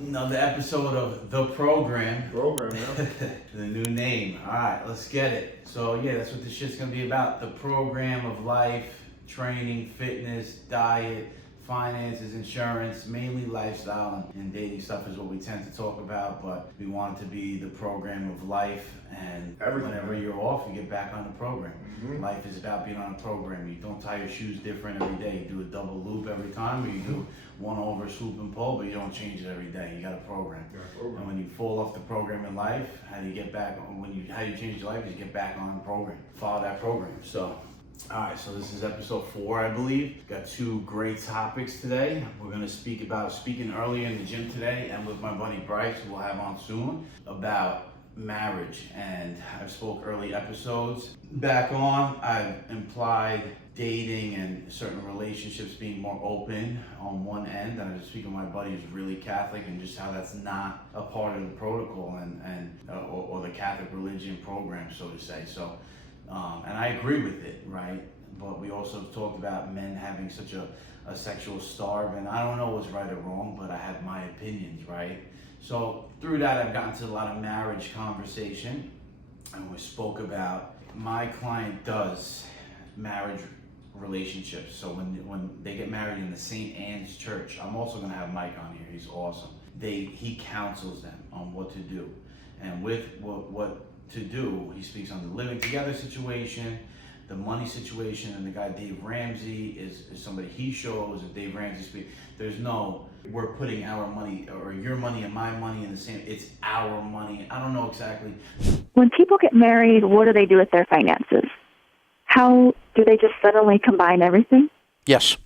Another episode of The Program. Yeah. The new name. Alright, let's get it. So yeah, that's what this shit's gonna be about. The program of life, training, fitness, diet, finances, insurance, mainly lifestyle and dating stuff is what we tend to talk about, but we want it to be the program of life, and Everything. whenever you're off, you get back on the program. Mm-hmm. Life is about being on a program. You don't tie your shoes different every day. You do a double loop every time, or you do one over swoop and pull, but you don't change it every day. You got a program. And when you fall off the program in life, how do you get back on? How you change your life is you get back on the program. Follow that program. So, all right. So this is episode 4, I believe. Got 2 great topics today. We're gonna speak about speaking earlier in the gym today, and with my buddy Bryce, who we'll have on soon, about marriage. And I've spoke early episodes back on. I've implied dating and certain relationships being more open on one end, and I just speak of my buddy who's really Catholic, and just how that's not a part of the protocol or the Catholic religion program, so to say. So, and I agree with it, right? But we also talked about men having such a sexual starve, and I don't know what's right or wrong, but I have my opinions, right? So through that, I've gotten to a lot of marriage conversation, and we spoke about my client does marriage relationships. So when they get married in the St. Anne's Church, I'm also going to have Mike on here. He's awesome. He counsels them on what to do, and with what to do, he speaks on the living together situation, the money situation, and the guy Dave Ramsey is somebody he shows. And Dave Ramsey speaks. There's no we're putting our money or your money and my money in the same. It's our money. I don't know exactly. When people get married, what do they do with their finances? How do they just suddenly combine everything? Yes.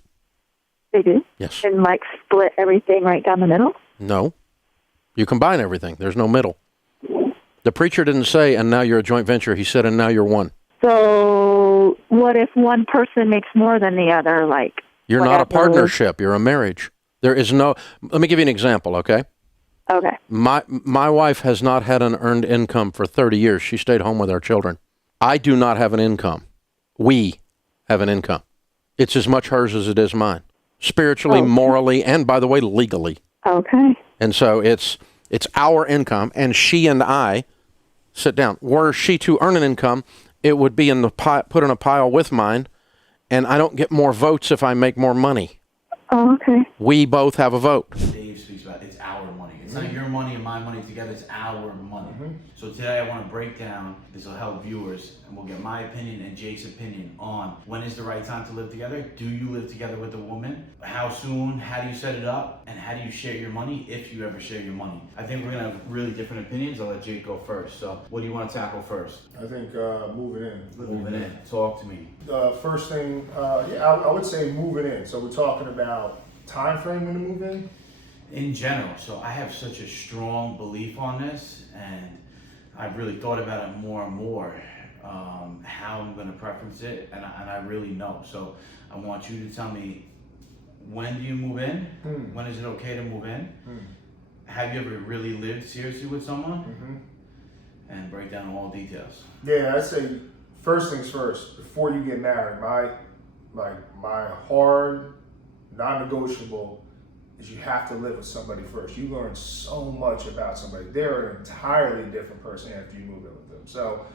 They do? Yes. And split everything right down the middle? No. You combine everything. There's no middle. The preacher didn't say, and now you're a joint venture. He said, and now you're one. So what if one person makes more than the other? You're not a partnership. You're a marriage. There is no. Let me give you an example, okay? Okay. My wife has not had an earned income for 30 years. She stayed home with our children. I do not have an income. We have an income. It's as much hers as it is mine. Spiritually, morally, and by the way, legally. Okay. And so it's our income, and she and I sit down. Were she to earn an income, it would be put in a pile with mine, and I don't get more votes if I make more money. Oh, okay. We both have a vote. Dave speaks about it's our money. It's not your money and my money together. It's our money. So today I want to break down. This will help viewers, and we'll get my opinion and Jake's opinion on when is the right time to live together. Do you live together with a woman? How soon? How do you set it up? And how do you share your money if you ever share your money? I think we're gonna have really different opinions. I'll let Jake go first. So what do you want to tackle first? I think moving in. Moving in. Talk to me. First thing, I would say moving in. So we're talking about time frame when to move in? In general. So I have such a strong belief on this, and I've really thought about it more and more, how I'm going to preference it, and I really know. So I want you to tell me, when do you move in? When is it okay to move in? Have you ever really lived seriously with someone? And break down all details. Yeah, I'd say first things first, before you get married, my hard, non-negotiable is you have to live with somebody first. You learn so much about somebody. They're an entirely different person after you move in with them. So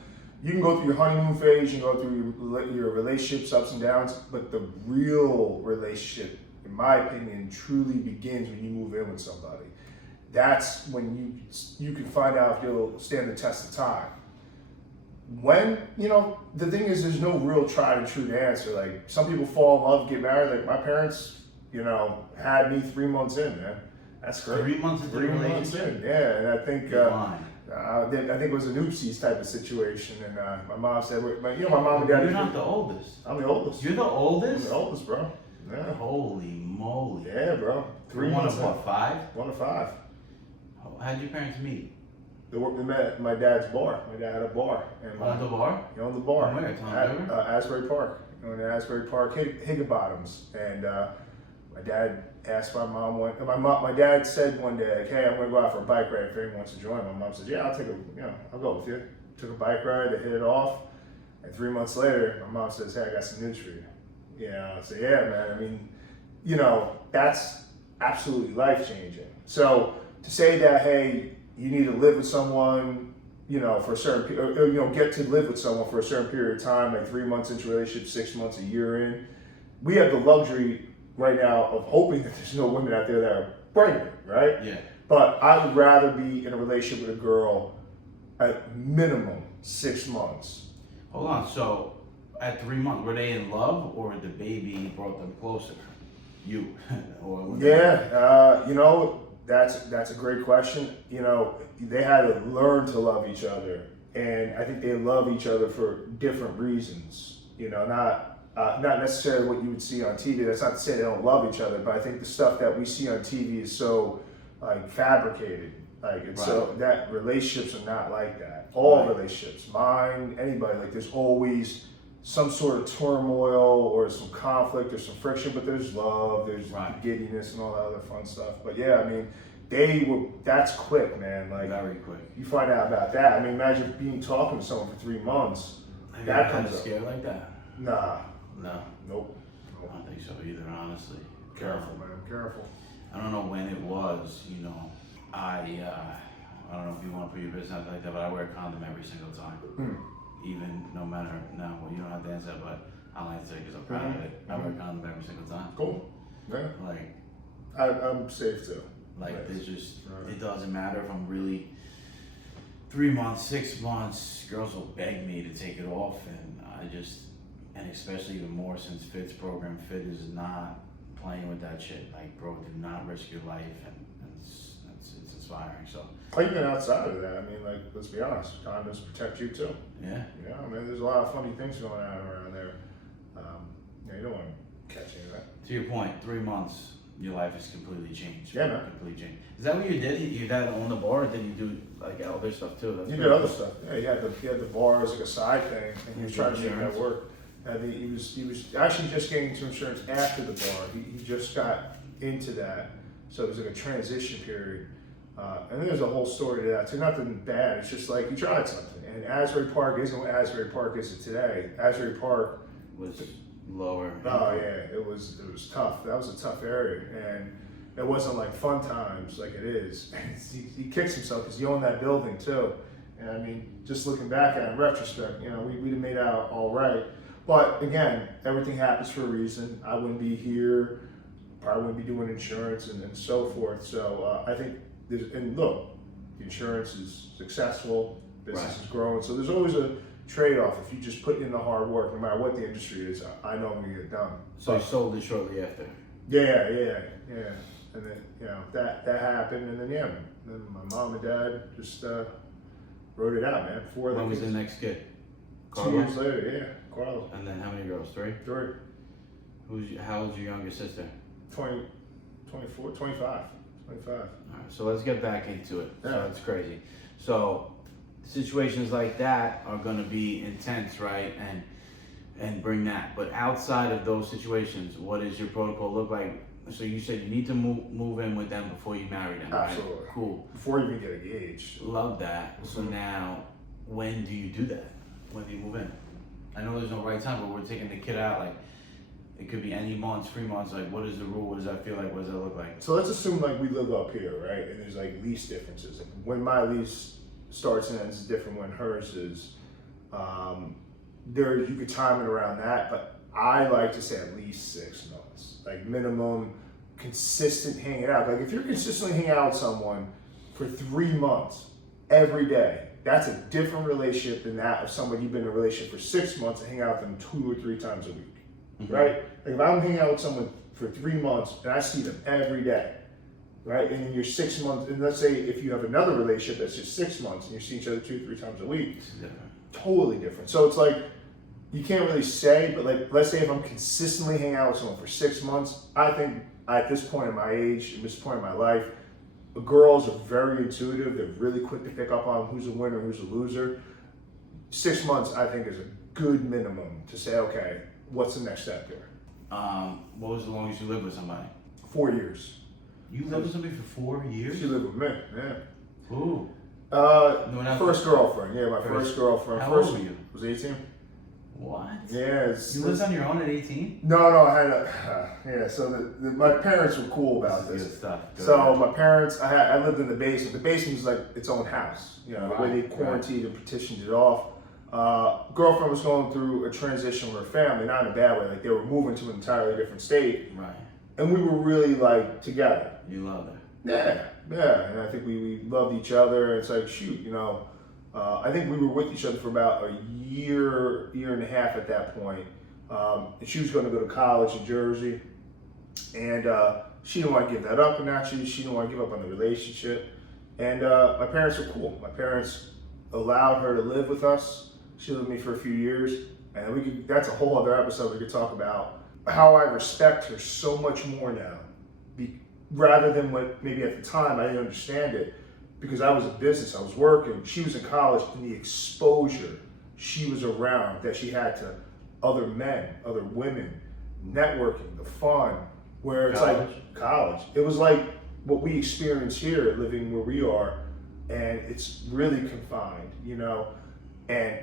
you can go through your honeymoon phase, you can go through your relationships, ups and downs, but the real relationship, in my opinion, truly begins when you move in with somebody. That's when you can find out if you'll stand the test of time. When, the thing is, there's no real tried and true answer. Like, some people fall in love, get married. Like, my parents, had me 3 months in, man. That's great. 3 months into the relationship? Yeah, and I think it was an oopsies type of situation. And my mom said, my mom and dad. You're not the oldest. I'm the oldest. You're the oldest? I'm the oldest, bro. Yeah. Holy moly. Yeah, bro. 3 One months of what, 5? 1 of 5. How'd your parents meet? They met at my dad's bar. My dad had a bar. And On the bar? He owned the bar. Where? Tom At Asbury Park. In Asbury Park, Higginbottoms. And my dad asked my mom my dad said one day, like, hey, I'm gonna go out for a bike ride if anyone wants to join. My mom said, yeah, I'll go with you. Took a bike ride, they hit it off. And 3 months later, my mom says, hey, I got some news for you. I said, yeah, man. I mean, that's absolutely life changing. So to say that, hey, you need to live with someone, for a certain, or, get to live with someone for a certain period of time, like 3 months into a relationship, 6 months, a year in. We have the luxury right now of hoping that there's no women out there that are pregnant, right? Yeah. But I would rather be in a relationship with a girl at minimum 6 months. Hold on. So, at 3 months, were they in love, or the baby brought them closer? You, or Yeah, that's a great question. They had to learn to love each other, and I think they love each other for different reasons. Not necessarily what you would see on TV. That's not to say they don't love each other, but I think the stuff that we see on TV is so fabricated. So that relationships are not like that. All relationships, mine, anybody, there's always some sort of turmoil or some conflict or some friction, but there's love, there's giddiness and all that other fun stuff. But yeah, that's quick, man. Very quick. You find out about that. Imagine talking to someone for 3 months. Have That you ever had comes a up. scare like that? Nah. No. Nope. I don't think so either, honestly. Careful, man. Careful. I don't know when it was, I don't know if you want to put your business out like that, but I wear a condom every single time. Even no matter, you don't have to answer, but I like to say because I'm proud of it. I wear a condom every single time. Cool. Yeah. I'm safe too. There's just, it doesn't matter if I'm really 3 months, 6 months, girls will beg me to take it off, and especially even more since Fit's program. Fit is not playing with that shit. Bro, do not risk your life, and it's inspiring. So. Even outside of that, let's be honest, condoms protect you too. Yeah. There's a lot of funny things going on around there. You don't want to catch any of that. To your point, 3 months, your life has completely changed. Yeah, man. Completely changed. Is that what you did? You did own the bar, or did you do other stuff too? You did other stuff. Yeah, he had the bar as a side thing, and he was trying to make that work. He was actually just getting into insurance after the bar. He just got into that, so it was a transition period. And there's a whole story to that. So nothing bad. It's just you tried something. And Asbury Park isn't what Asbury Park is today. Asbury Park was lower. Oh yeah, it was tough. That was a tough area, and it wasn't fun times like it is. He kicks himself because he owned that building too. And just looking back at it in retrospect, we'd have made out all right. But again, everything happens for a reason. I wouldn't be here. Probably wouldn't be doing insurance and so forth. So I think look, the insurance is successful, business is growing. So there's always a trade-off. If you just put in the hard work, no matter what the industry is, I know I'm gonna get it done. So you sold it shortly after. Yeah. And then that happened, and then my mom and dad just wrote it out, man. When was the next kid? 2 years later, yeah, Carlos. And then how many girls? 3? 3. How old's your younger sister? 24, 25. All right, so let's get back into it. Yeah. So it's crazy. So situations like that are going to be intense, right? And bring that. But outside of those situations, what does your protocol look like? So you said you need to move in with them before you marry them, right? Absolutely. Cool. Before you even get engaged. Love that. So now, when do you do that? When do you move in? I know there's no right time, but we're taking the kid out, it could be any months, 3 months. What is the rule? What does that feel like? What does that look like? So let's assume we live up here, right? And there's lease differences. When my lease starts and ends is different when hers is. You could time it around that, but I like to say at least 6 months, minimum consistent hanging out. If you're consistently hanging out with someone for 3 months every day, that's a different relationship than that of somebody you've been in a relationship for 6 months and hang out with them 2 or 3 times a week. Right? If I'm hanging out with someone for 3 months and I see them every day, right? And then you're 6 months, and let's say if you have another relationship that's just 6 months and you see each other 2 or 3 times a week, totally different. So it's you can't really say, but let's say if I'm consistently hanging out with someone for 6 months, I think at this point in my age, at this point in my life, girls are very intuitive. They're really quick to pick up on who's a winner, who's a loser. 6 months, I think, is a good minimum to say, okay, what's the next step here? What was the longest you lived with somebody? 4 years. You lived with somebody for 4 years? She lived with me, yeah. Who? First girlfriend, yeah, my first girlfriend. How old were you? Was 18. What? Yeah, You lived on your own at 18? No, I had a yeah. So my parents were cool about This is this. good stuff. Go So ahead. my parents, I lived in the basement. The basement was like its own house. You know, the way Right, they quarantined and partitioned it off. Girlfriend was going through a transition with her family, not in a bad way. Like they were moving to an entirely different state, Right. and we were really like together. You love her. Yeah, and I think we loved each other. It's like, shoot, you know, I think we were with each other for about a year and a half at that point. And she was going to go to college in Jersey, and she didn't want to give that up, and actually she didn't want to give up on the relationship. And my parents were cool. My parents allowed her to live with us. She lived with me for a few years, and that's a whole other episode we could talk about how I respect her so much more now. Rather than what maybe at the time I didn't understand it, because I was in business, I was working, she was in college, and the exposure she was around that she had to other men, other women, networking, the fun, where it's like college. It was like what we experience here living where we are, and it's really confined, you know. And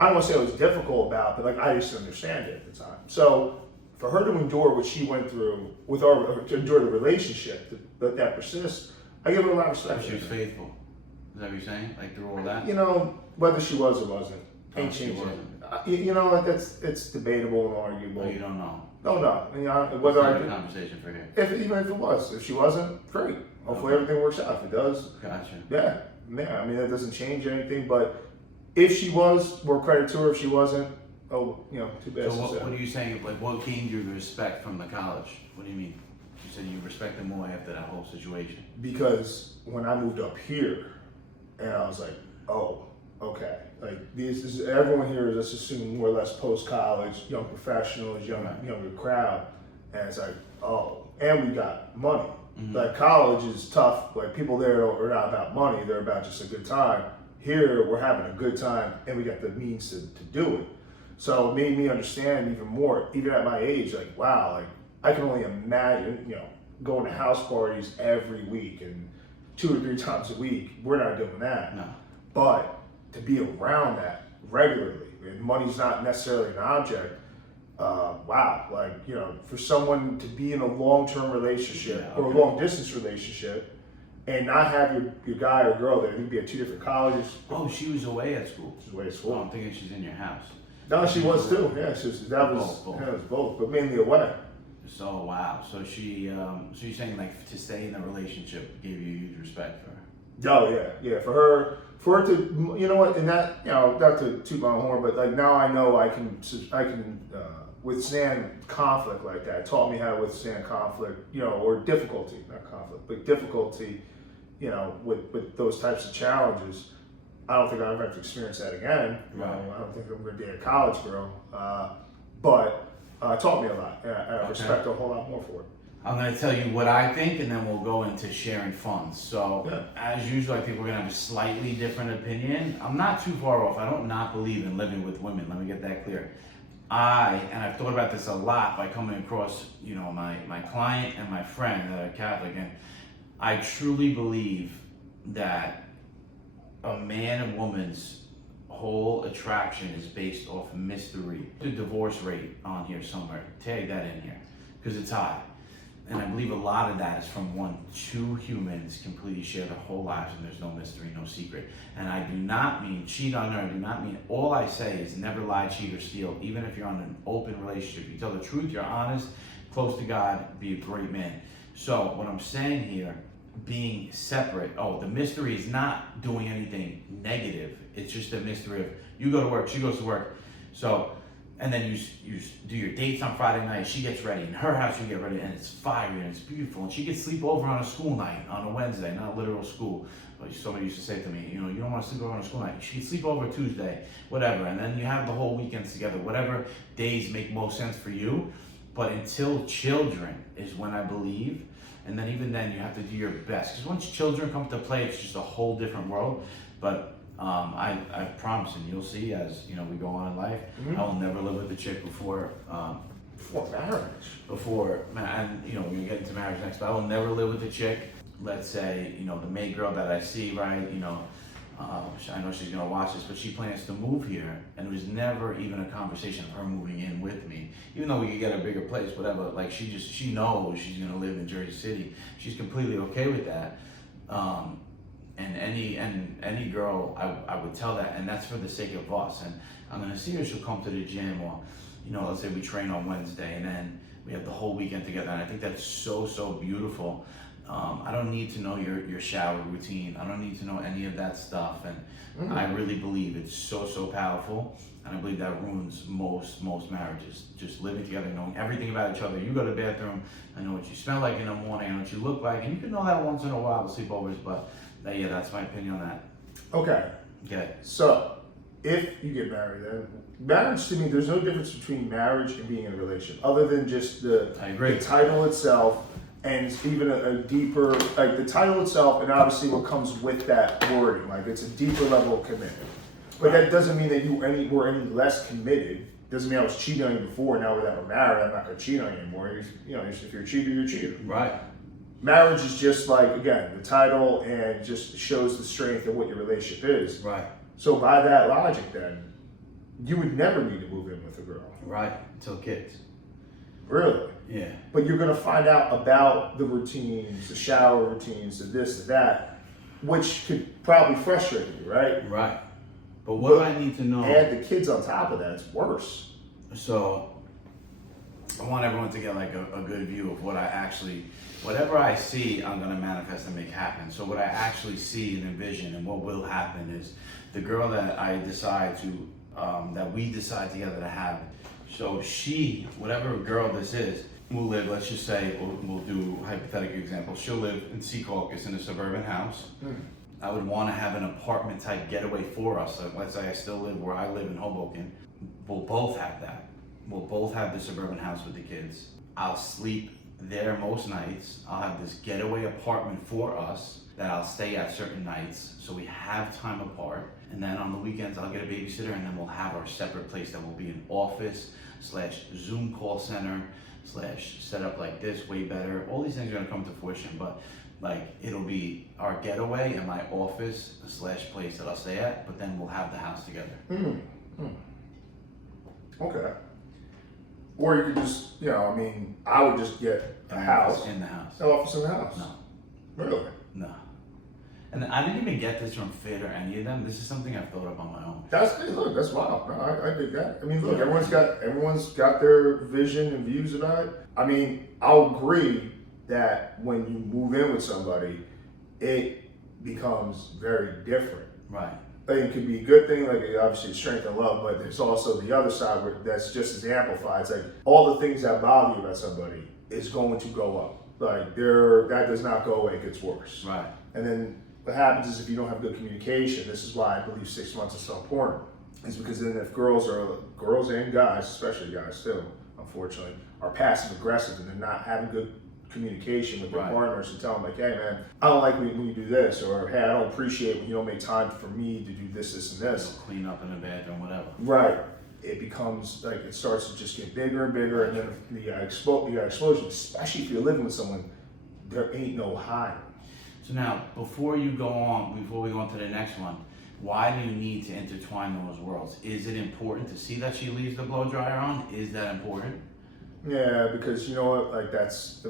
I don't want to say it was difficult about it, but like I just didn't understand it at the time. So for her to endure what she went through to endure the relationship that persists, I give her a lot of respect. She was faithful. Is that what you're saying? Like through all that? You know, whether she was or wasn't, ain't She changing. wasn't. You know, like it's debatable and arguable. Oh, you don't know. No. You know, It's whether not I a did, conversation for here. even if it was, if she wasn't, great. Hopefully Okay. everything works out. If it does, Gotcha. yeah. I mean, that doesn't change anything. But if she was, more credit to her. If she wasn't, oh, you know, too bad. So so sad. what are you saying? Like, what gained you respect from the college? What do you mean? You said you respected more after that whole situation. Because when I moved up here, and I was like, oh, okay, like this is everyone here is, let's assume, more or less post college, young professionals, younger crowd, and it's like, oh, and we got money. Mm-hmm. Like college is tough. Like people there are not about money; they're about just a good time. Here, we're having a good time, and we got the means to do it. So it made me understand even more, even at my age, like, wow, like I can only imagine, you know, going to house parties every week and 2 or 3 times a week. We're not doing that. No. But to be around that regularly, and money's not necessarily an object, wow, like, you know, for someone to be in a long-term relationship or a long-distance relationship and not have your guy or girl there, you'd be at 2 different colleges. Oh, she was away at school. She's away at Oh, school. I'm thinking she's in your house. No, she was too. Yeah, she was. Both. Yeah, it was both, but mainly away. So wow. So she. So you're saying like to stay in the relationship gave you huge respect for her. Oh yeah. For her to, you know what, and that, you know, not to toot my own horn, but like now I know I can withstand conflict like that. It taught me how to withstand conflict, you know, or difficulty, not conflict, but difficulty, you know, with those types of challenges. I don't think I'll ever have to experience that again. Right. I don't think I'm going to date a college girl, but it taught me a lot. And I respect a whole lot more for it. I'm going to tell you what I think, and then we'll go into sharing funds. So, Yeah. as usual, I think we're going to have a slightly different opinion. I'm not too far off. I don't not believe in living with women. Let me get that clear. And I've thought about this a lot by coming across, you know, my client and my friend that are Catholic, and I truly believe that a man and woman's whole attraction is based off mystery. The divorce rate on here somewhere, tag that in here, because it's high. And I believe a lot of that is from 2 humans completely share their whole lives and there's no mystery, no secret. And I do not mean cheat on her, I do not mean, all I say is never lie, cheat, or steal. Even if you're on an open relationship, you tell the truth, you're honest, close to God, be a great man. So what I'm saying here, being separate, the mystery is not doing anything negative. It's just a mystery of you go to work, she goes to work. So, and then you do your dates on Friday night, she gets ready, in her house you get ready, and it's fiery and it's beautiful. And she gets sleep over on a school night, on a Wednesday, not literal school. But somebody used to say to me, you know, you don't want to sleep over on a school night. She can sleep over Tuesday, whatever. And then you have the whole weekends together, whatever days make most sense for you. But until children is when I believe. And then even then you have to do your best. Because once children come to play, it's just a whole different world. But I promise, and you'll see as you know we go on in life, I will never live with a chick before marriage. And you know, we're gonna get into marriage next, but I will never live with a chick. Let's say, you know, the maid girl that I see, right? You know, I know she's gonna watch this, but she plans to move here, and it was never even a conversation of her moving in with me. Even though we could get a bigger place, whatever. Like she knows she's gonna live in Jersey City. She's completely okay with that. And any girl, I would tell that, and that's for the sake of us. And I'm gonna see her. She'll come to the gym, or let's say we train on Wednesday, and then we have the whole weekend together. And I think that's so beautiful. I don't need to know your shower routine. I don't need to know any of that stuff. And I really believe it's so powerful. And I believe that ruins most marriages. Just living together, knowing everything about each other. You go to the bathroom, I know what you smell like in the morning, I know what you look like, and you can know that once in a while with sleepovers. But yeah, that's my opinion on that. Okay. Okay. So, if you get married, then marriage to me, there's no difference between marriage and being in a relationship, other than just the title itself, and even a deeper, like the title itself, and obviously what comes with that wording, like it's a deeper level of commitment. But that doesn't mean that were any less committed. Doesn't mean I was cheating on you before. Now that we're married, I'm not going to cheat on you anymore. If you're a cheater, you're a cheater. Right. Marriage is just like, again, the title, and just shows the strength of what your relationship is. Right. So by that logic, then you would never need to move in with a girl. Right. Until kids. Really? Yeah. But you're going to find out about the routines, the shower routines, the this, the that, which could probably frustrate you, right? Right. But what do I need to know? Add the kids on top of that, it's worse. So I want everyone to get like a good view of what I actually, whatever I see, I'm gonna manifest and make happen. So what I actually see and envision and what will happen is the girl that I decide to, that we decide together to have. So she, whatever girl this is, will live, let's just say, we'll do a hypothetical example. She'll live in Secaucus in a suburban house. I would want to have an apartment type getaway for us. So let's say I still live where I live in Hoboken. We'll both have that. We'll both have the suburban house with the kids. I'll sleep there most nights. I'll have this getaway apartment for us that I'll stay at certain nights. So we have time apart. And then on the weekends, I'll get a babysitter, and then we'll have our separate place that will be an office / Zoom call center / set up like this, way better. All these things are gonna come to fruition, but like it'll be our getaway and my office / place that I'll stay at, but then we'll have the house together. Okay. Or you could just, I would just get a house. In the house. An office in the house. No. Really? No. And I didn't even get this from Fit or any of them. This is something I've thought up on my own. That's wild. No, I dig that. I mean, look, everyone's got their vision and views about it. I mean, I'll agree that when you move in with somebody, it becomes very different. Right. It could be a good thing, like obviously strength and love, but there's also the other side where that's just as amplified. It's like all the things that bother you about somebody is going to go up. Like that does not go away, it gets worse. Right. And then what happens is if you don't have good communication, this is why I believe 6 months is so important, is because then if girls and guys, especially guys too, unfortunately, are passive aggressive and they're not having good communication with their partners and tell them like, hey man, I don't like when you do this, or hey, I don't appreciate when you don't make time for me to do this and this. Clean up in the bedroom, whatever. Right. It becomes like, it starts to just get bigger and bigger, and then you got explosion, especially if you're living with someone, there ain't no hiding. So now, before we go on to the next one, why do you need to intertwine those worlds? Is it important to see that she leaves the blow dryer on? Is that important? Yeah, because you know what, like that's,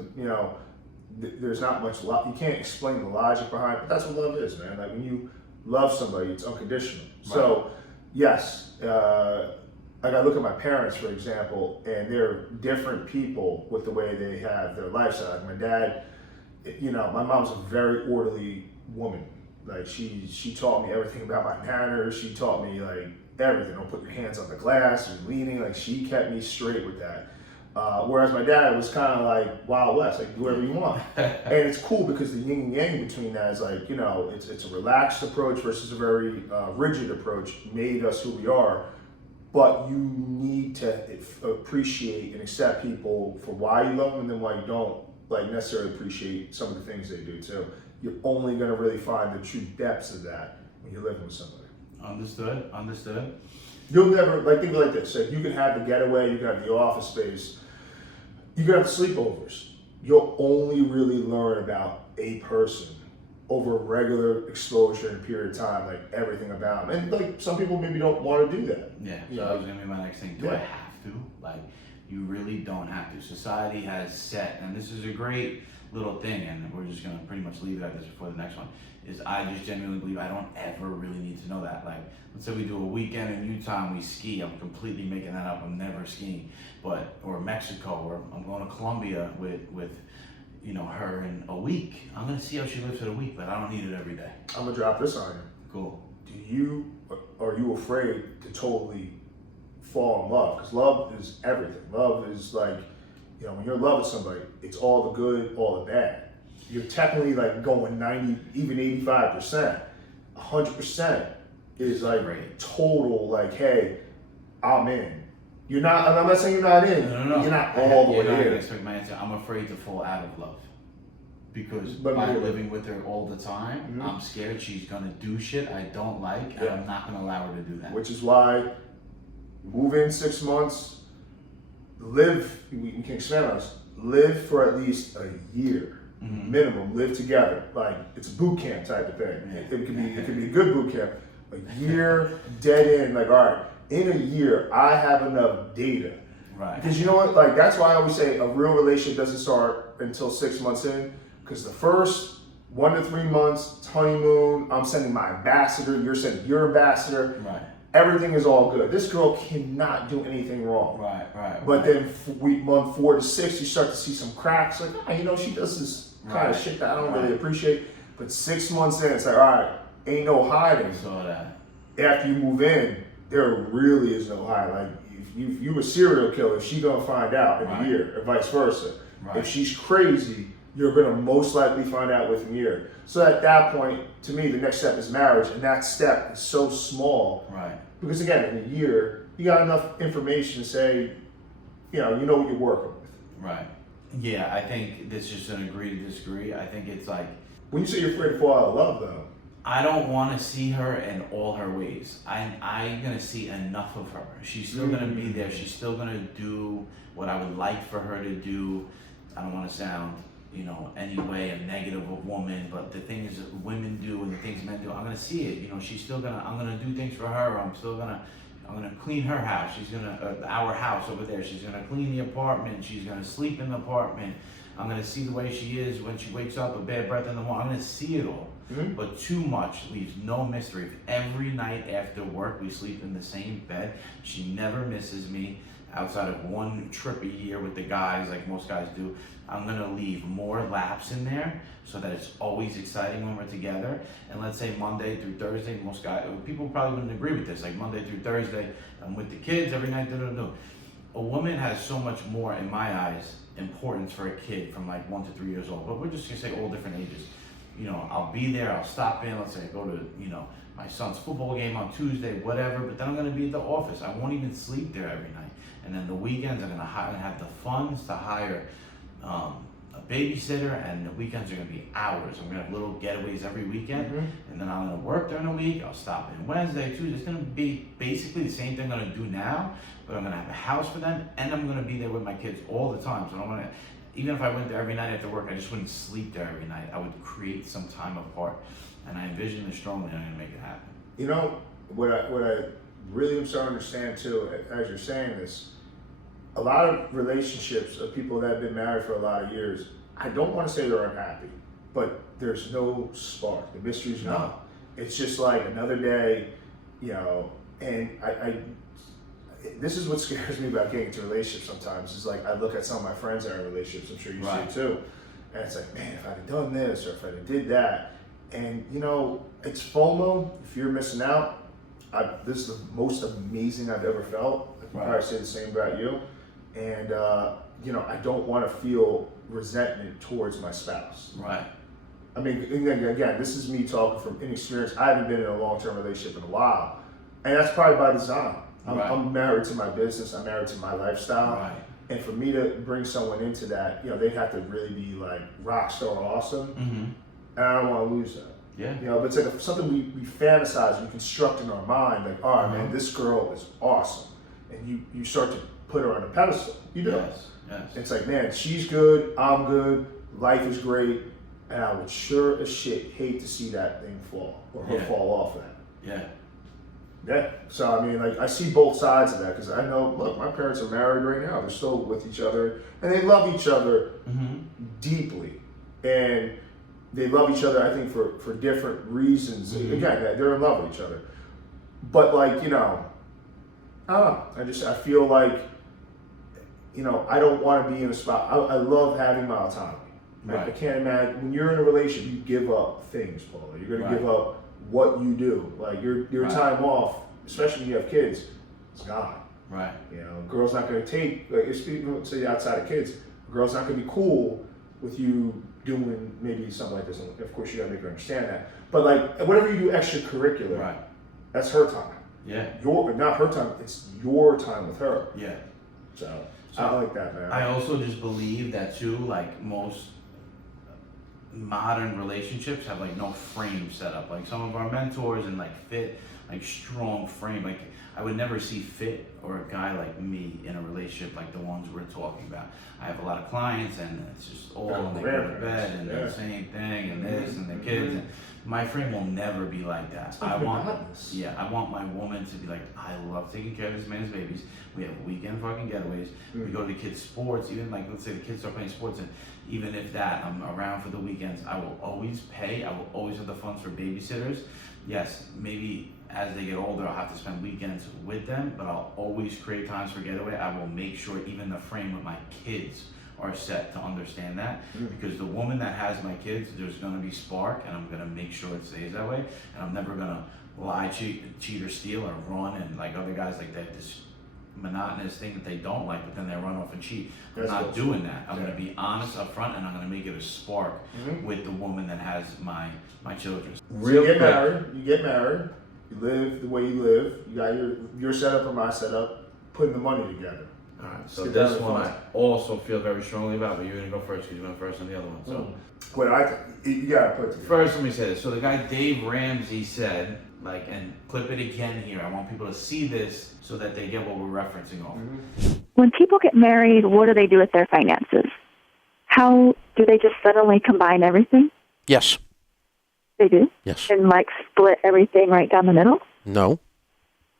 there's not much love. You can't explain the logic behind it, but that's what love is, man. Like when you love somebody, it's unconditional. Right. So, yes, like I look at my parents, for example, and they're different people with the way they have their lifestyle. Like my dad, my mom's a very orderly woman. Like she taught me everything about my manners. She taught me like everything. Don't put your hands on the glass, you're leaning. Like she kept me straight with that. Whereas my dad was kind of like Wild West, like do whatever you want. And it's cool because the yin and yang between that is like, it's a relaxed approach versus a very rigid approach, made us who we are. But you need to appreciate and accept people for why you love them, and then why you don't like necessarily appreciate some of the things they do too. You're only going to really find the true depths of that when you're living with somebody. Understood. You'll never, like, think like this. Like, you can have the getaway, you can have the office space, you can have the sleepovers. You'll only really learn about a person over regular exposure in a period of time, like everything about them. And like some people maybe don't want to do that. Yeah, so Yeah. that was gonna be my next thing. Do I Yeah. have to? Like, you really don't have to. Society has set, and this is a great little thing, and we're just gonna pretty much leave it at this before the next one, is I just genuinely believe I don't ever really need to know that. Like, let's say we do a weekend in Utah and we ski. I'm completely making that up. I'm never skiing. But, or Mexico, or I'm going to Colombia with you know, her in a week. I'm gonna see how she lives for the week, but I don't need it every day. I'm gonna drop this on you. Cool. Are you afraid to totally fall in love? Because love is everything. Love is like, you know, when you're in love with somebody, it's all the good, all the bad. You're technically like going 90, even 85%. 100% is like Right. total, like, hey, I'm in. You're not, and I'm not saying you're not in. No. You're not all the You're not way gonna in. expect my answer. I'm afraid to fall out of love. Because But by maybe- living with her all the time, Mhm. I'm scared she's gonna do shit I don't like, and Yeah. I'm not gonna allow her to do that. Which is why move in 6 months, live, we can expand on this, live for at least a year. Mhm. Minimum, live together. Like it's a boot camp type of thing. Yeah. It could be a good boot camp. A year dead end, like, all right, in a year I have enough data. Right. Because you know what, like that's why I always say a real relationship doesn't start until 6 months in. Because the first 1 to 3 months, it's honeymoon, I'm sending my ambassador, you're sending your ambassador. Right. Everything is all good. This girl cannot do anything wrong. Right. But then week month 4 to 6, you start to see some cracks. Like, you know, she does this kind of Right. shit that I don't Right. really appreciate. But 6 months in, it's like, all right, ain't no hiding. I saw that. After you move in, there really is no hiding. Like, if you a serial killer, she gonna find out in Right. a year, or vice versa. Right. If she's crazy, you're gonna most likely find out within a year. So at that point, to me, the next step is marriage, and that step is so small. Right. Because again, in a year, you got enough information to say, you know what you're working with. Right. Yeah, I think this is just an agree to disagree. I think it's like, When you say you're afraid to fall out of love, though, I don't want to see her in all her ways. I'm gonna see enough of her. She's still gonna be there. She's still gonna do what I would like for her to do. I don't want to sound, you know, any way a negative of woman, but the things that women do and the things men do, I'm gonna see it. You know, I'm gonna do things for her. I'm gonna clean her house. She's gonna, our house over there. She's gonna clean the apartment. She's gonna sleep in the apartment. I'm gonna see the way she is when she wakes up, a bad breath in the morning. I'm gonna see it all. Mhm. But too much leaves no mystery. If every night after work we sleep in the same bed, she never misses me outside of one trip a year with the guys, like most guys do. I'm gonna leave more laps in there so that it's always exciting when we're together. And let's say Monday through Thursday, most guys, people probably wouldn't agree with this. Like Monday through Thursday, I'm with the kids every night. A woman has so much more, in my eyes, importance for a kid from like 1 to 3 years old. But we're just gonna say all different ages. You know, I'll be there, I'll stop in, let's say I go to, you know, my son's football game on Tuesday, whatever, but then I'm gonna be at the office. I won't even sleep there every night. And then the weekends, I'm gonna have the funds to hire a babysitter, and the weekends are gonna be hours. I'm gonna have little getaways every weekend, and then I'm gonna work during the week. I'll stop in Wednesday, Tuesday. It's gonna be basically the same thing I'm gonna do now, but I'm gonna have a house for them, and I'm gonna be there with my kids all the time. So I'm gonna, even if I went there every night after work, I just wouldn't sleep there every night. I would create some time apart, and I envision this strongly, and I'm gonna make it happen. you know what I really am starting to understand too, as you're saying this. A lot of relationships of people that have been married for a lot of years, I don't want to say they're unhappy, but there's no spark. The mystery's gone. It's just like another day, you know. And I this is what scares me about getting into relationships sometimes. Is like I look at some of my friends that are in relationships. I'm sure you Right. see too, and it's like, man, if I'd have done this or if I'd have did that, and you know, it's FOMO. If you're missing out, this is the most amazing I've ever felt. I can Right. probably say the same about you. And you know, I don't want to feel resentment towards my spouse. Right. I mean, again, this is me talking from inexperience. I haven't been in a long-term relationship in a while, and that's probably by design. Right. I'm married to my business. I'm married to my lifestyle. Right. And for me to bring someone into that, you know, they have to really be like rock star awesome, Mm-hmm. and I don't want to lose that. Yeah. You know, but it's like something we fantasize, we construct in our mind, like, all right, man, this girl is awesome, and you start to put her on a pedestal. You do. Yes. Yes. It's like, man, she's good, I'm good, life is great, And I would sure as shit hate to see that thing fall or her Yeah. fall off that. Yeah. Yeah. So I mean, like, I see both sides of that because I know, look, my parents are married right now. They're still with each other and they love each other deeply. And they love each other, I think, for different reasons. Again, they're in love with each other. But like, you know, I don't know. I feel like, you know, I don't want to be in a spot. I love having my autonomy. Like, Right. I can't imagine when you're in a relationship, you give up things, Paula. You're gonna Right. give up what you do. Like your Right. time off, especially when you have kids, it's gone. Right. You know, a girl's not gonna take, like, if people say outside of kids, a girl's not gonna be cool with you doing maybe something like this. And of course, you gotta make her understand that. But like, whatever you do extracurricular, Right. that's her time. Yeah. Not her time. It's your time with her. Yeah. So I like that, man. I also just believe that too, like most modern relationships have like no frame set up. Like some of our mentors and like fit, like strong frame. Like I would never see fit or a guy like me in a relationship like the ones we're talking about. I have a lot of clients and it's just all and they go to bed and Yeah. the same thing and this and the kids. And my frame will never be like that. I want, monotonous. yeah, I want my woman to be like, I love taking care of this man's babies. We have weekend fucking getaways. We go to the kids' sports. Even like, let's say the kids start playing sports, and even if that, I'm around for the weekends. I will always pay. I will always have the funds for babysitters. Yes, maybe as they get older, I'll have to spend weekends with them, but I'll always create times for getaway. I will make sure even the frame with my kids are set to understand that, because the woman that has my kids, there's gonna be spark, and I'm gonna make sure it stays that way, and I'm never gonna lie, cheat or steal or run, and like other guys like that, this monotonous thing that they don't like, but then they run off and cheat. I'm That's not awesome. doing that. I'm gonna be honest up front, and I'm gonna make it a spark with the woman that has my children. So you get married, you live the way you live, you got your setup or my setup, putting the money together. Alright, so Get this down to one I fun. also feel very strongly about, but you're gonna go first because you went first on the other one. So You gotta put it together. first, let me say this. So the guy Dave Ramsey said, like, and clip it again here. I want people to see this so that they get what we're referencing off. When people get married, what do they do with their finances? How do they just suddenly combine everything? Yes. They do? Yes. And like split everything right down the middle? No.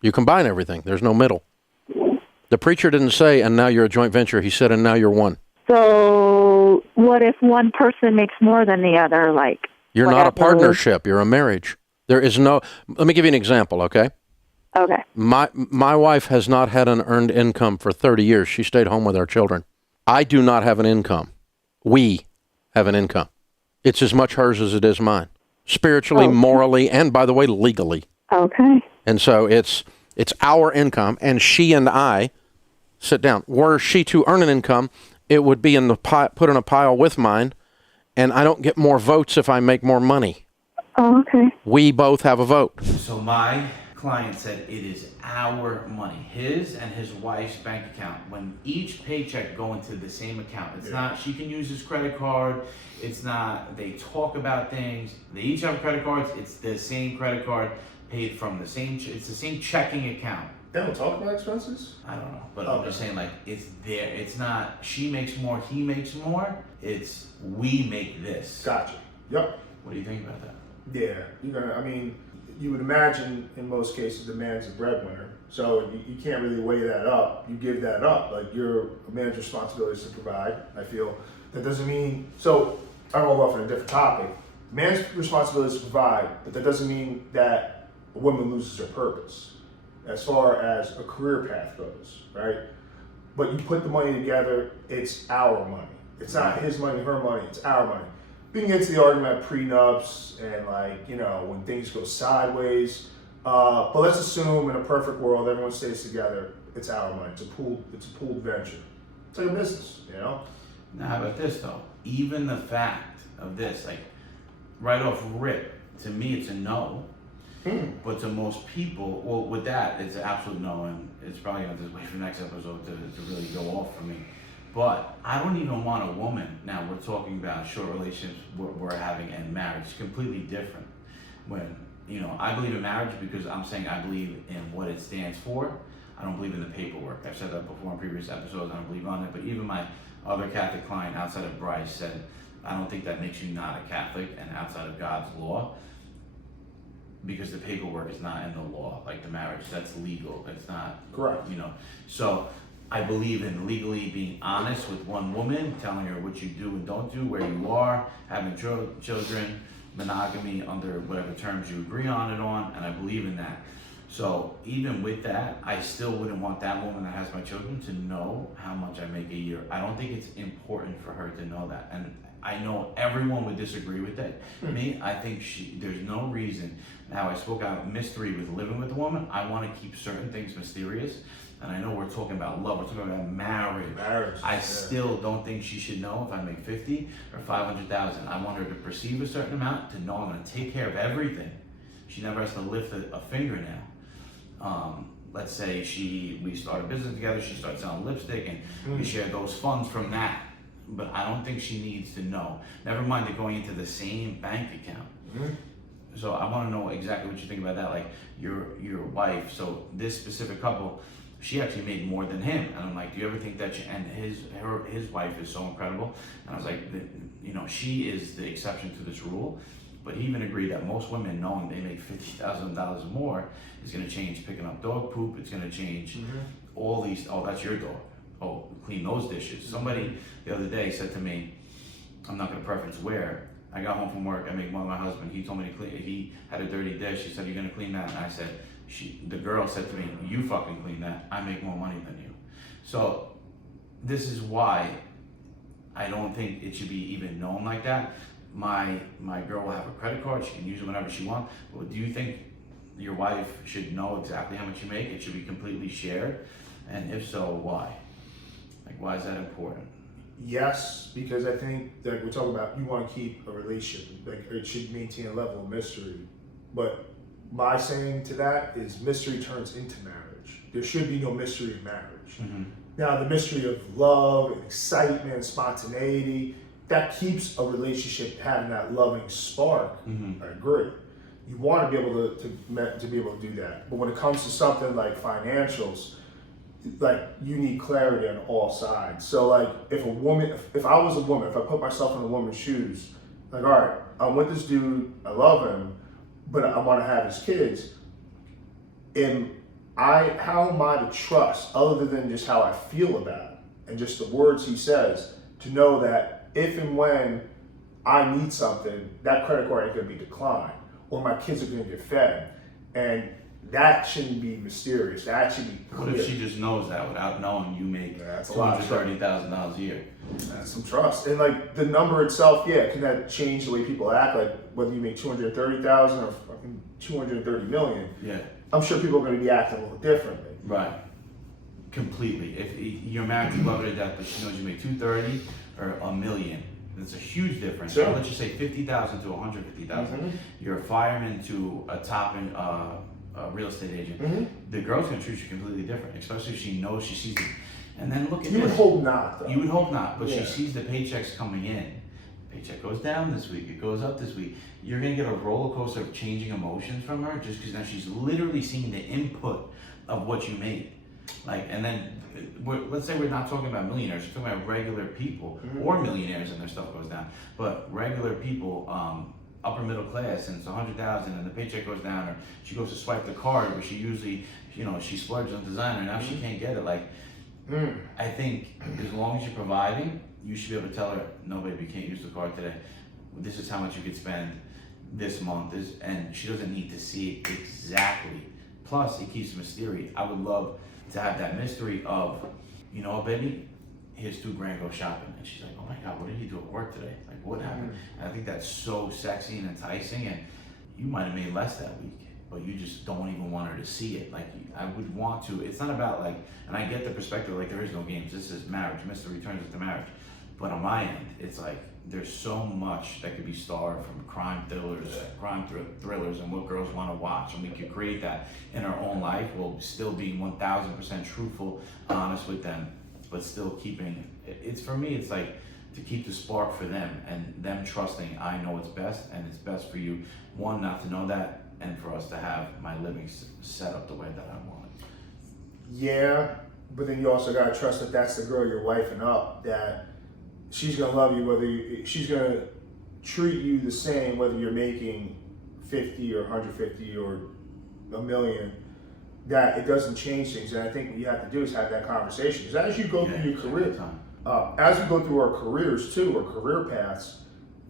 You combine everything. There's no middle. The preacher didn't say, and now you're a joint venture. He said, and now you're one. So what if one person makes more than the other? Like, You're what not a happens- partnership. You're a marriage. There is no, let me give you an example, okay? Okay. My wife has not had an earned income for 30 years. She stayed home with our children. I do not have an income. We have an income. It's as much hers as it is mine. Spiritually, morally, and by the way, legally. Okay. And so it's our income, and she and I sit down. Were she to earn an income, it would be put in a pile with mine, and I don't get more votes if I make more money. Oh, okay. We both have a vote. So my client said it is our money, his and his wife's bank account. When each paycheck go into the same account, it's not she can use his credit card. It's not they talk about things. They each have credit cards. It's the same credit card paid from the same. It's the same checking account. They don't talk about expenses? I don't know, but I'm just saying, like, it's there. It's not she makes more, he makes more. It's we make this. Gotcha. Yep. What do you think about that? Yeah. You would imagine in most cases the man's a breadwinner. So you can't really weigh that up. You give that up. Like, a man's responsibility is to provide. I feel that doesn't mean, so I don't go off on a different topic. Man's responsibility is to provide, but that doesn't mean that a woman loses her purpose as far as a career path goes, right? But you put the money together, it's our money. It's not his money, her money, it's our money. We can get into the argument of prenups and, like, when things go sideways. But let's assume in a perfect world, everyone stays together. It's our money. It's a pooled venture. It's like a business, Now, how about this though? Even the fact of this, like, right off rip, to me it's a no. But to most people, well, with that, it's an absolute no, and it's probably gonna have to wait for the next episode to really go off for me. But I don't even want a woman. Now we're talking about short relationships we're having and marriage. It's completely different. When I believe in marriage because I'm saying I believe in what it stands for. I don't believe in the paperwork. I've said that before in previous episodes. I don't believe on it. But even my other Catholic client outside of Bryce said, I don't think that makes you not a Catholic and outside of God's law, because the paperwork is not in the law, like the marriage, that's legal, it's not. Correct. So I believe in legally being honest with one woman, telling her what you do and don't do, where you are, having children, monogamy under whatever terms you agree on it on, and I believe in that. So even with that, I still wouldn't want that woman that has my children to know how much I make a year. I don't think it's important for her to know that. And I know everyone would disagree with that. Me, I think there's no reason. Now, I spoke out mystery with living with a woman. I want to keep certain things mysterious. And I know we're talking about love, we're talking about marriage. I still don't think she should know if I make 50 or 500,000. I want her to perceive a certain amount, to know I'm going to take care of everything. She never has to lift a fingernail. Let's say we start a business together, she starts selling lipstick, and we share those funds from that. But I don't think she needs to know. Never mind it going into the same bank account. So I want to know exactly what you think about that. Like your wife. So this specific couple, she actually made more than him, and I'm like, do you ever think that? And his wife is so incredible, and I was like, she is the exception to this rule. But he even agreed that most women, knowing they make $50,000 more, is going to change picking up dog poop. It's going to change all these. Oh, that's your dog. Oh, clean those dishes. Somebody the other day said to me, I'm not going to preference where. I got home from work. I make more than my husband. He told me to clean. He had a dirty dish. He said, "You're going to clean that?" And I said, the girl said to me, "You fucking clean that. I make more money than you." So this is why I don't think it should be even known like that. My girl will have a credit card. She can use it whenever she wants. But do you think your wife should know exactly how much you make? It should be completely shared. And if so, why? Like, why is that important? Yes, because I think that we're talking about, you want to keep a relationship, like it should maintain a level of mystery. But my saying to that is mystery turns into marriage. There should be no mystery in marriage. Now, the mystery of love and excitement and spontaneity, that keeps a relationship having that loving spark. I agree. You want to be able to be able to do that. But when it comes to something like financials, like you need clarity on all sides. So like if I was a woman, if I put myself in a woman's shoes, like, all right, I'm with this dude, I love him, but I want to have his kids. How am I to trust, other than just how I feel about it and just the words he says, to know that if and when I need something, that credit card ain't gonna be declined, or my kids are gonna get fed. And that shouldn't be mysterious. That should be clear. What if she just knows that without knowing you make $230,000 a year? That's some trust. And like the number itself, can that change the way people act? Like whether you make 230,000 or fucking 230 million. Yeah. I'm sure people are going to be acting a little differently. Right. Completely. If you're married, you love her to death, but she knows you make 230 or $1 million. It's a huge difference. Sure. So let's just say 50,000 to 150,000. You're a fireman to a top real estate agent. The girl's gonna treat you completely different, especially if she knows, she sees it. And then look at You this. would hope not, though. You would hope not, but she sees the paychecks coming in. Paycheck goes down this week, it goes up this week. You're gonna get a roller coaster of changing emotions from her, just because now she's literally seeing the input of what you made. Like, and then let's say we're not talking about millionaires, we're talking about regular people, or millionaires and their stuff goes down. But regular people, upper middle class, and it's 100,000 and the paycheck goes down, or she goes to swipe the card, but she usually, she splurges on designer, now she can't get it. Like, I think as long as you're providing, you should be able to tell her, no baby, you can't use the card today. This is how much you could spend this month, and she doesn't need to see it exactly. Plus, it keeps mystery. I would love to have that mystery of, baby, here's $2,000, go shopping. And she's like, oh my God, what did you do at work today? Like, what happened? And I think that's so sexy and enticing, and you might have made less that week, but you just don't even want her to see it. Like, I would want to, it's not about like, and I get the perspective, like, there is no games, this is marriage, mystery turns into marriage. But on my end, it's like, there's so much that could be starred from crime thrillers and what girls want to watch, and we could create that in our own life while still being 1,000% truthful, honest with them, but still keeping, it's for me, it's like to keep the spark for them and them trusting I know it's best, and it's best for you, one, not to know that, and for us to have my living set up the way that I want it. Yeah, but then you also gotta trust that that's the girl you're wifing up, that she's gonna love you she's gonna treat you the same whether you're making 50 or 150 or a million. That it doesn't change things, and I think what you have to do is have that conversation. Because as you go through your career, as we go through our careers too, our career paths,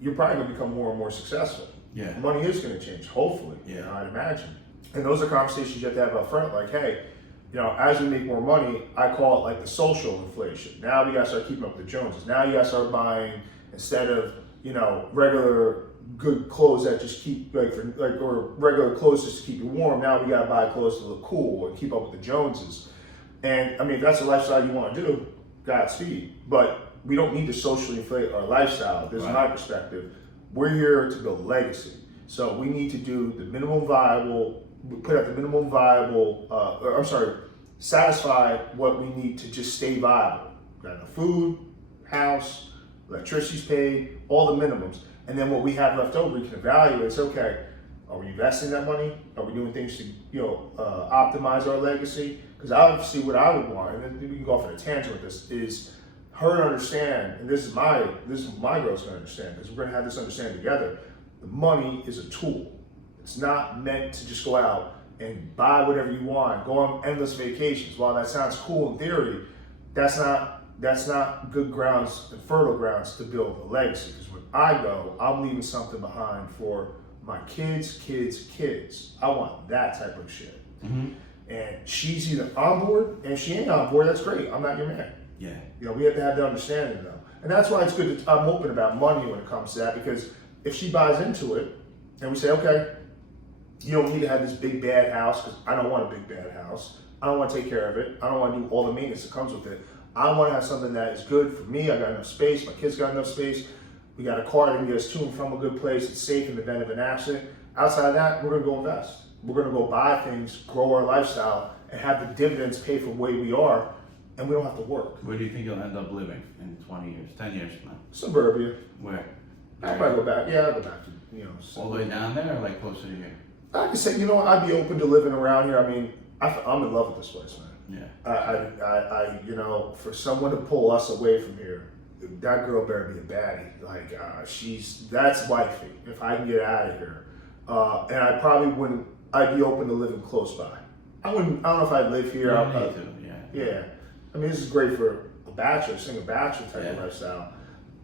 you're probably gonna become more and more successful. Yeah. Money is gonna change, hopefully. Yeah. You know, I'd imagine. And those are conversations you have to have up front, like, hey, you know, as we make more money, I call it like the social inflation. Now we gotta start keeping up with the Joneses. Now you gotta start buying, instead of, you know, regular good clothes that just keep or regular clothes just to keep you warm. Now we gotta buy clothes to look cool and keep up with the Joneses. And I mean, if that's the lifestyle you want to do, Godspeed. But we don't need to socially inflate our lifestyle. This is my perspective. We're here to build a legacy. So we need to do the minimum viable, put out the minimum viable, satisfy what we need to just stay viable. Got enough food, house, electricity's paid, all the minimums. And then what we have left over, we can evaluate. It's okay. Are we investing that money? Are we doing things to, optimize our legacy? Because obviously, what I would want, and then we can go off on a tangent with this, is her to understand. And this is what my girl's gonna understand, because we're gonna have this understanding together. The money is a tool. It's not meant to just go out and buy whatever you want, go on endless vacations. While that sounds cool in theory, that's not good grounds and fertile grounds to build a legacy. Because when I go, I'm leaving something behind for my kids. I want that type of shit. Mm-hmm. And she's either on board, and if she ain't on board, that's great. I'm not your man. Yeah. You know, we have to have the understanding though. And that's why it's good that I'm open about money when it comes to that, because if she buys into it, and we say, okay, you don't need to have this big bad house, because I don't want a big bad house. I don't want to take care of it. I don't want to do all the maintenance that comes with it. I want to have something that is good for me. I got enough space. My kids got enough space. We got a car that can get us to and from a good place. It's safe in the event of an accident. Outside of that, we're going to go invest. We're going to go buy things, grow our lifestyle, and have the dividends pay for the way we are, and we don't have to work. Where do you think you'll end up living in 20 years, 10 years from now? Suburbia. Where? I'll probably go back. Yeah, I'll go back to, All the way down there or like closer to here? I can say, I'd be open to living around here. I mean, I'm in love with this place, man. Yeah. I for someone to pull us away from here, that girl better be a baddie. Like, that's wifey. If I can get out of here, and I probably wouldn't. I'd be open to living close by. I don't know if I'd live here. You don't need to, yeah. Yeah. I mean, this is great for a bachelor, single bachelor type of lifestyle.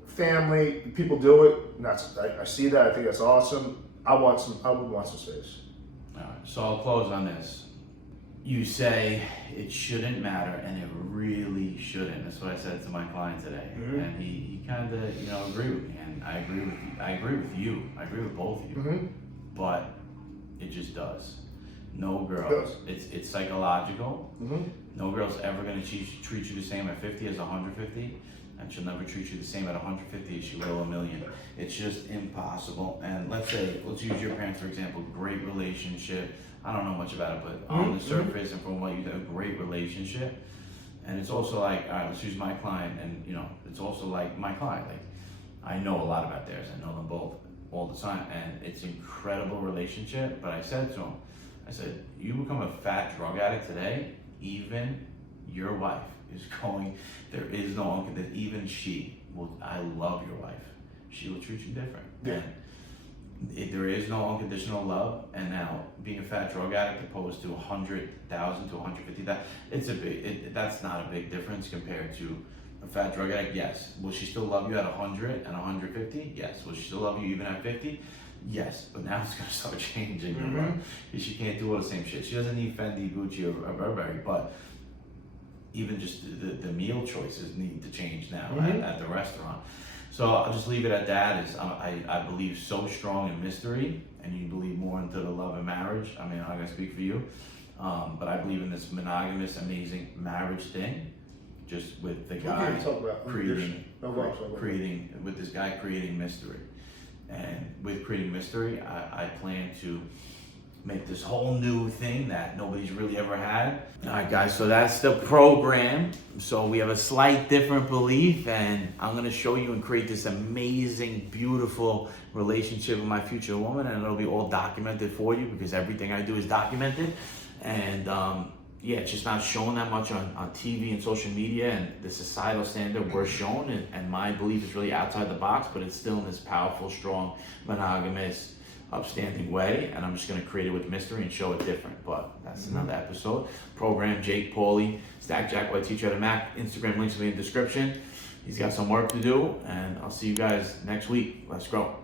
Family, people do it. I see that. I think that's awesome. I would want some space. All right, so I'll close on this. You say it shouldn't matter, and it really shouldn't. That's what I said to my client today, and he kind of agreed with me, and I agree with you. I agree with you. I agree with both of you, but it just does. No girl. It's psychological. No girl's ever gonna treat you the same at 50 as 150. And she'll never treat you the same at 150 as she will a million. It's just impossible. And let's use your parents for example. Great relationship. I don't know much about it, but on the surface and from what you do, a great relationship. And it's also like, all right, let's use my client, and it's also like my client. Like, I know a lot about theirs. I know them both all the time, and it's incredible relationship. But I said to him, you become a fat drug addict today, even your wife is going, there is no uncle that even she will, I love your wife, she will treat you different. Yeah. And there is no unconditional love, and now being a fat drug addict opposed to 100,000 to 150,000, that's not a big difference compared to a fat drug addict. Yes. Will she still love you at 100 and 150? Yes. Will she still love you even at 50? Yes, but now it's gonna start changing. She can't do all the same shit. She doesn't need Fendi, Gucci, or Burberry, but even just the meal choices need to change now at the restaurant. So I'll just leave it at that. I believe so strong in mystery, and you believe more into the love and marriage. I mean, I'm not gonna speak for you, but I believe in this monogamous, amazing marriage thing. Just with the guy creating with this guy creating mystery, and with creating mystery, I plan to make this whole new thing that nobody's really ever had. All right, guys, so that's the program. So we have a slight different belief, and I'm gonna show you and create this amazing, beautiful relationship with my future woman, and it'll be all documented for you because everything I do is documented. And yeah, it's just not shown that much on TV and social media, and the societal standard we're shown, and my belief is really outside the box, but it's still in this powerful, strong, monogamous, upstanding way, and I'm just going to create it with mystery and show it different. But that's another episode. Program Jake Pauly, Stack Jack White Teacher at a Mac. Instagram links will be in the description. He's got some work to do, and I'll see you guys next week. Let's grow.